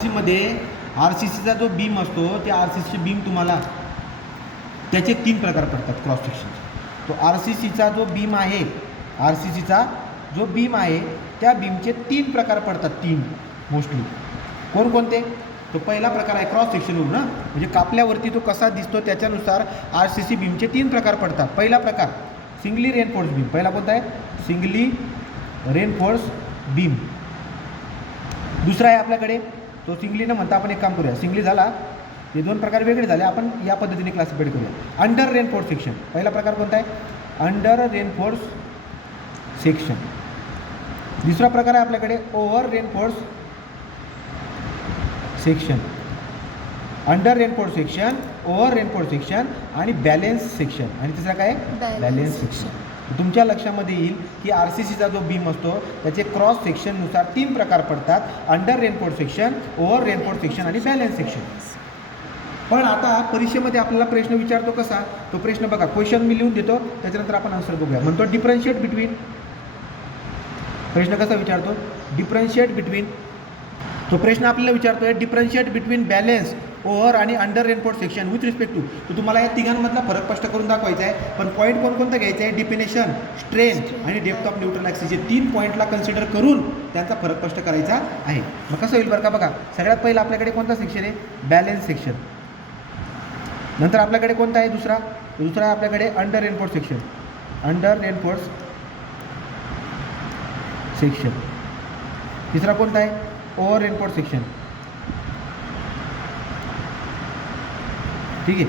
मध्ये आरसीसीचा जो बीम असतो त्या आरसीसी बीम तुम्हाला त्याचे 3 प्रकार पडतात क्रॉस सेक्शनचे. तो आरसीसीचा जो बीम आहे, आरसीसीचा जो बीम आहे त्या बीमचे 3 प्रकार पडतात. 3 मोस्टली कोणकोणते? तो पहिला प्रकार आहे क्रॉस सेक्शनवरून ना, म्हणजे कापल्यावरती तो कसा दिसतो त्याच्यानुसार आरसीसी बीमचे 3 प्रकार पडतात. पहिला प्रकार सिंगली रेनफोर्स बीम. पहिला कोणता आहे? Singly reinforce beam. दुसरा आहे आपल्याकडे तो सिंगली न म्हणता आपण एक काम करूया. सिंगली झाला, हे 2 प्रकार वेगळे झाले, आपण या पद्धतीने क्लासिफाईड करूया. Under reinforce section. पहिला प्रकार कोणता आहे? Under reinforce section. दुसरा प्रकार आहे आपल्याकडे over reinforce section. Under reinforce section, over reinforce section आणि बॅलेन्स सेक्शन. आणि तिसरा काय? Balance section. तुमच्या लक्षामध्ये येईल की आरसीसीचा जो बीम असतो त्याचे क्रॉस सेक्शननुसार 3 प्रकार पडतात. Under reinforce section, over reinforce section आणि बॅलेन्स सेक्शन. पण आता परीक्षेमध्ये आपल्याला प्रश्न विचारतो कसा? तो प्रश्न बघा, क्वेश्चन मी लिहून देतो, त्याच्यानंतर आपण आन्सर बघूया. म्हणतो डिफरन्शिएट बिटवीन. प्रश्न कसा विचारतो? Differentiate between. तो प्रश्न आपल्याला विचारतोय डिफरन्शिएट बिटवीन बॅलेन्स, ओव्हर आणि under reinforce section with respect to. तर तुम्हाला या तिघांमधला फरक स्पष्ट करून दाखवायचा आहे. पण पॉईंट कोणकोणता घ्यायचा आहे? डिफिनेशन, स्ट्रेन आणि डेप्थ ऑफ न्यूट्रल ॲक्सिस. 3 पॉईंटला कन्सिडर करून त्यांचा फरक स्पष्ट करायचा आहे. मग कसं होईल बरं का? बघा, सगळ्यात पहिला आपल्याकडे कोणता सेक्शन आहे? Balance section. नंतर आपल्याकडे कोणता आहे? दुसरा आहे आपल्याकडे under reinforce section. Under reinforce section. तिसरा कोणता आहे? Over reinforce section. ठीक आहे.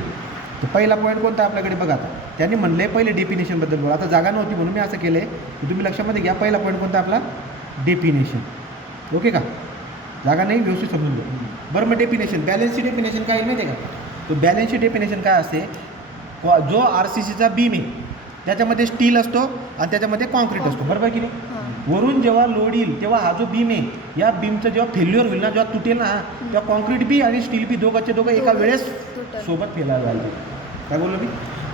तर पहिला पॉईंट कोणता आपल्याकडे? बघा, आता त्यांनी म्हणलं आहे पहिले डेफिनेशनबद्दल बोला. आता जागा नव्हती म्हणून मी असं केलं आहे की तुम्ही लक्षामध्ये घ्या. पहिला पॉईंट कोणता आपला? डेफिनेशन. ओके का? जागा नाही, व्यवस्थित समजून घ्या. बरं, मग डेफिनेशन, बॅलन्सची डेफिनेशन काय माहिती आहे का? तो बॅलन्सची डेफिनेशन काय असते? जो आरसीसीचा बीम आहे त्याच्यामध्ये स्टील असतो आणि त्याच्यामध्ये कॉन्क्रीट असतो, बरोबर की नाही? वरून जेव्हा लोड येईल तेव्हा हा जो बीम आहे या बीमचं जेव्हा फेल्युअर होईल ना, जेव्हा तुटेल ना, तेव्हा कॉन्क्रीट बी आणि स्टील बी दोघं एका वेळेस सोबत फेलायला लागले. काय बोललो मी?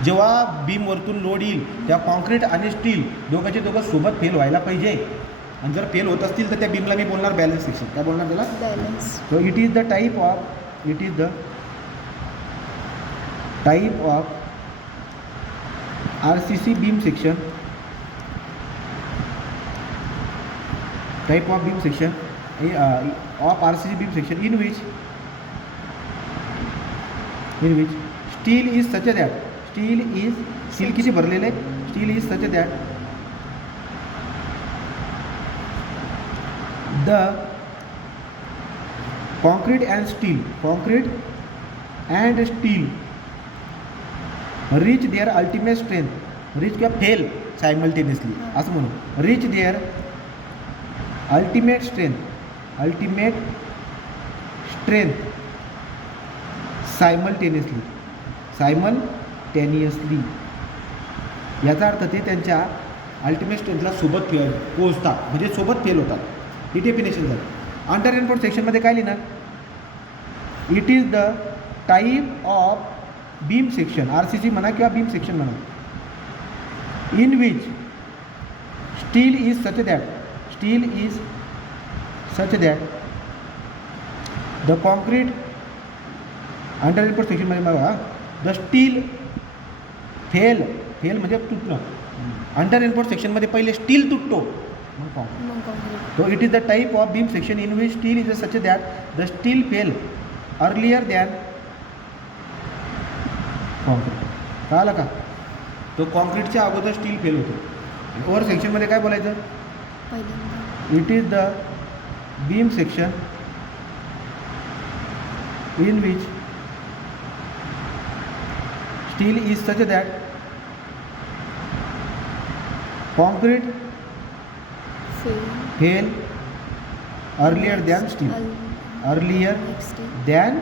जेव्हा बीमवरतून लोड येईल तेव्हा कॉन्क्रीट आणि स्टील दोघं सोबत फेल व्हायला पाहिजे. आणि जर फेल होत असतील तर त्या बीमला मी बोलणार बॅलन्स सेक्शन. काय बोलणार त्याला? Balance. So it is the type of RCC beam section. Type of beam section of RCC beam section in which steel is such that steel किती भरलेले? Steel is such that the concrete and steel reach their ultimate strength. reach किंवा fail simultaneously असं म्हणू. reach their ultimate strength simultaneously. याचा अर्थ ते त्यांच्या ultimate स्ट्रेंथला सोबत पोहोचतात, म्हणजे सोबत फेल होतात. ही डेफिनेशन झालं. अंडर रेनफोर्स सेक्शनमध्ये काय लिहिणार? It is the type of beam section, RCC म्हणा किंवा बीम सेक्शन म्हणा, in which steel is such that the concrete. Under reinforce सेक्शनमध्ये बघा, द स्टील फेल म्हणजे तुटणं. अंडर रेनफोर्स सेक्शनमध्ये पहिले स्टील तुटतो मग कॉन्क्रीट. तो it is the type of beam section in which steel is such that the steel fail earlier than concrete. कळालं का? तो कॉन्क्रीटच्या अगोदर स्टील फेल होतो. ओव्हर सेक्शनमध्ये काय बोलायचं? It is the beam section in which steel is such that concrete fail earlier than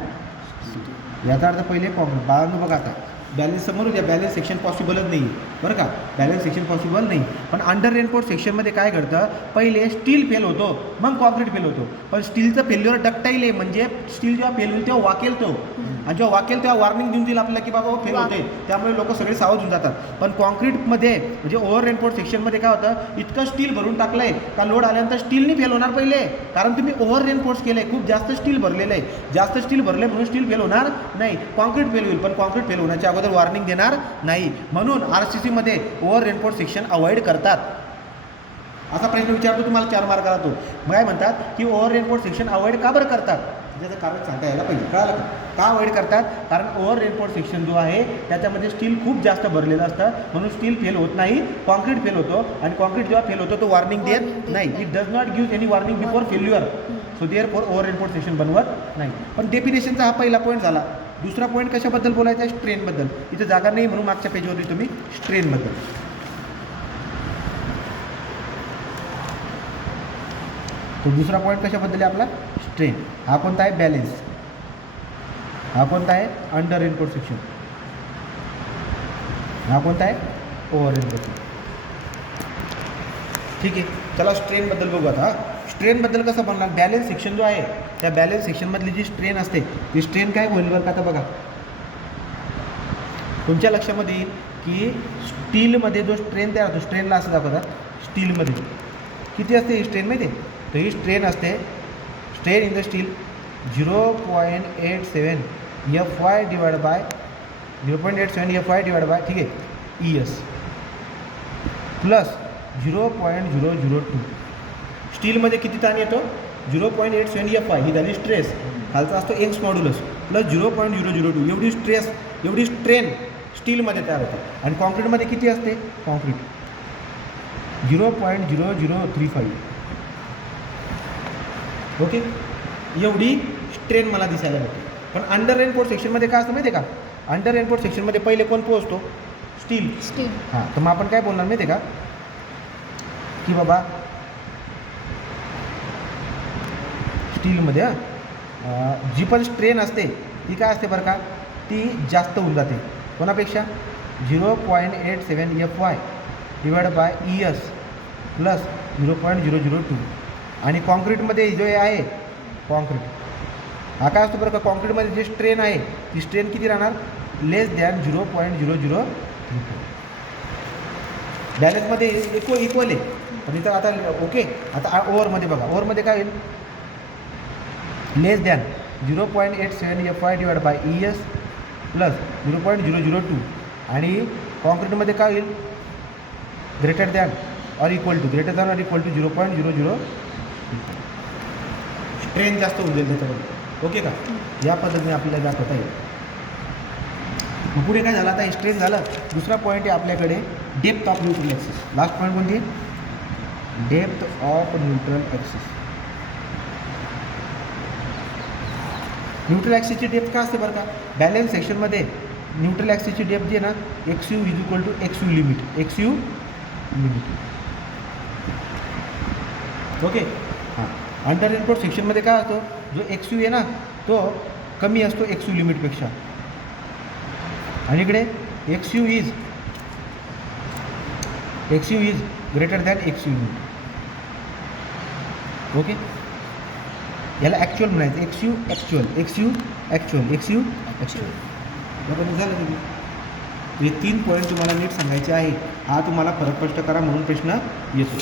याचा अर्थ पहिले कॉन्क्रीट. बाळांनो बघा, आता बॅलन्स समोर द्या. बॅलन्स सेक्शन पॉसिबलच नाही, बरं का? बॅलन्स सेक्शन पॉसिबल नाही. पण अंडर रेनफोर्स सेक्शनमध्ये काय घडतं? पहिले स्टील फेल होतो मग कॉन्क्रीट फेल होतो. पण स्टीलचं फेल्युअर डक्टाईल आहे, म्हणजे स्टील जेव्हा फेल होईल तेव्हा वाकेल तो. आणि जेव्हा वाकेल तेव्हा वॉर्निंग देऊन देईल आपल्याला की बाबा फेल होते, त्यामुळे लोक सगळे सावध होऊन जातात. पण कॉन्क्रीटमध्ये म्हणजे ओव्हर रेनफोर्स सेक्शनमध्ये काय होतं, इतकं स्टील भरून टाकलंय का लोड आल्यानंतर स्टीलनी फेल होणार पहिले, कारण तुम्ही ओव्हर रेनफोर्स केलंय, खूप जास्त स्टील भरलेलं आहे, जास्त स्टील भरले म्हणून स्टील फेल होणार नाही, कॉन्क्रीट फेल होईल, पण कॉन्क्रीट फेल होण्याच्या अगोदर वॉर्निंग देणार नाही. म्हणून RCCमध्ये ओव्हर रेनफोर्स सेक्शन अवॉइड करतात. असा प्रश्न विचारतो तुम्हाला 4 मार्काला तो. मग काय म्हणतात की ओव्हर रेनफोर्स सेक्शन अवॉइड का बरं करतात, त्याचं कारण सांगता यायला पाहिजे. कळालं का अवॉइड करतात, कारण ओव्हर रेनफोर्स सेक्शन जो आहे त्याच्यामध्ये स्टील खूप जास्त भरलेलं असतं, म्हणून स्टील फेल होत नाही, कॉन्क्रीट फेल होतो, आणि कॉन्क्रीट जेव्हा फेल होतो तो वॉर्निंग देत नाही. It does not give any warning before failure, so therefore over reinforce section बनवत नाही. पण डेफिनेशनचा हा पहिला पॉईंट झाला. दुसरा पॉईंट कशाबद्दल बोलायचा आहे, स्ट्रेनबद्दल. इथे जागा नाही म्हणून मागच्या पेजवरती तुम्ही स्ट्रेनबद्दल. तो दुसरा पॉईंट कशाबद्दल आहे आपला, स्ट्रेन. हा कोणता आहे, बॅलेन्स. हा कोणता आहे, अंडर रेनफोर्स सेक्शन. हा कोणता आहे, ओव्हर रेनफोर्स सेक्शन. ठीक आहे, चला स्ट्रेनबद्दल बघू आता. स्ट्रेनबद्दल कसं बनणार, बॅलेन्स सेक्शन जो आहे त्या बॅलेन्स सेक्शनमधली जी स्ट्रेन असते ती स्ट्रेन काय होईल बरं का. आता बघा तुमच्या लक्षामध्ये येईल की स्टीलमध्ये जो स्ट्रेन तयार होतो, स्ट्रेनला असं दाखवतात, स्टीलमध्ये किती असते ही स्ट्रेन माहिती आहे. तर ही स्ट्रेन असते, strain in the steel 0.87 Fy divide bye 0.87 Fy divide bye, ठीक आहे, ES प्लस 0.002. स्टीलमध्ये किती ताण येतो, 0.87 Fy ही झाली स्ट्रेस, खालचा असतो यंग्स मॉड्युलस, प्लस 0.002 एवढी स्ट्रेस, एवढी स्ट्रेन स्टीलमध्ये तयार होते. आणि कॉन्क्रीटमध्ये किती असते, कॉन्क्रीट 0.0035. ओके, एवढी स्ट्रेन मला दिसायला भेटते. पण अंडर रेनफोर्स सेक्शनमध्ये काय असतं माहिती आहे का, अंडर रेनफोर्स सेक्शनमध्ये पहिले कोण पोहोचतो, स्टील. हां, तर मग आपण काय बोलणार माहिती आहे का, की बाबा स्टीलमध्ये जी पण स्ट्रेन असते ती काय असते बरं का, ती जास्त होऊन जाते कोणापेक्षा, 0.87 Fy divide by ES plus 0.002. आणि कॉन्क्रीटमध्ये जो आहे कॉन्क्रीट, हा काय असतो बरं का, कॉन्क्रीटमध्ये जे स्ट्रेन आहे ती स्ट्रेन किती राहणार, लेस दॅन 0.003. बॅलन्समध्ये इक्वल आहे, पण इथं आता ओके. आता ओव्हरमध्ये बघा, ओव्हरमध्ये काय होईल, less than 0.87 Fy divide by ES plus 0.002. आणि कॉन्क्रीटमध्ये काय होईल, greater than or equal to 0.00. Strain जास्त होऊन जाईल त्याच्यामध्ये. ओके का, या पद्धतीने आपल्याला दाखवता येईल. मग पुढे काय झालं, आता स्ट्रेन झालं. दुसरा पॉईंट आहे आपल्याकडे, depth of neutral axis. Last point कोणती, depth of neutral axis. Neutral ॲक्सिसची डेप्थ काय असते बरं का, बॅलेन्स सेक्शनमध्ये न्यूट्रल ॲक्सिसची डेप्थ जी आहे ना, XU is equal to XU limit, XU limit. Okay, हां. अंडर रेनफोर्स सेक्शनमध्ये काय असतो, जो XU आहे ना तो कमी असतो XU लिमिटपेक्षा, आणि इकडे XU is greater than XU limit. Okay, याला ॲक्च्युअल म्हणायचं, XU ॲक्च्युअल. बरोबर झालं तुम्ही. हे 3 पॉईंट तुम्हाला नीट सांगायचे आहे. हा तुम्हाला फरक स्पष्ट करा म्हणून प्रश्न येतो.